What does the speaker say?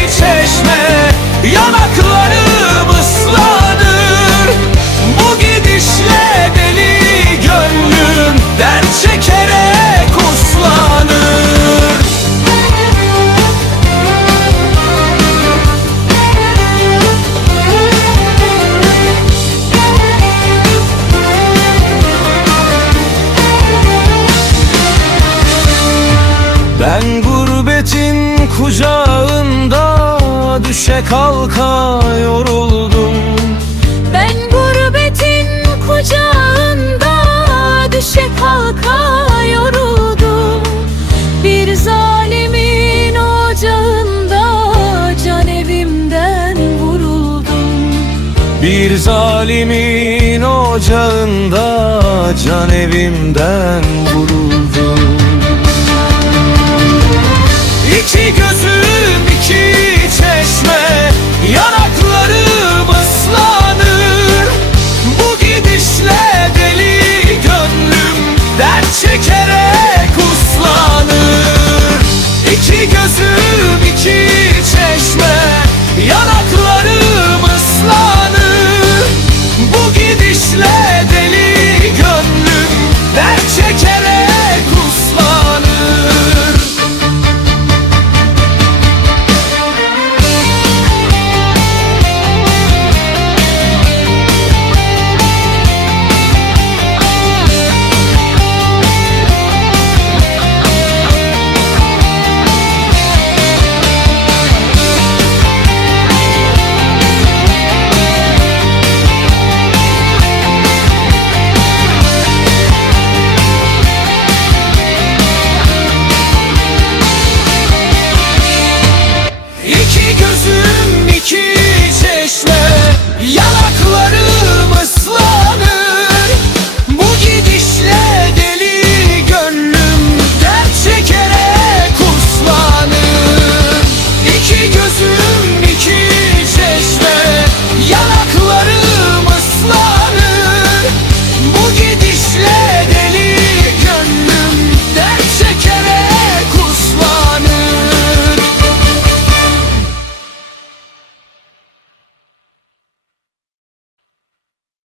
çeşme Yanaklarım ıslanır Bu gidişle deli gönlüm Dert çekerek uslanır. Ben gurbetin kucağında düşe kalka yoruldum. Ben gurbetin kucağında düşe kalka yoruldum. Bir zalimin ocağında can evimden vuruldum. Bir zalimin ocağında can evimden Bu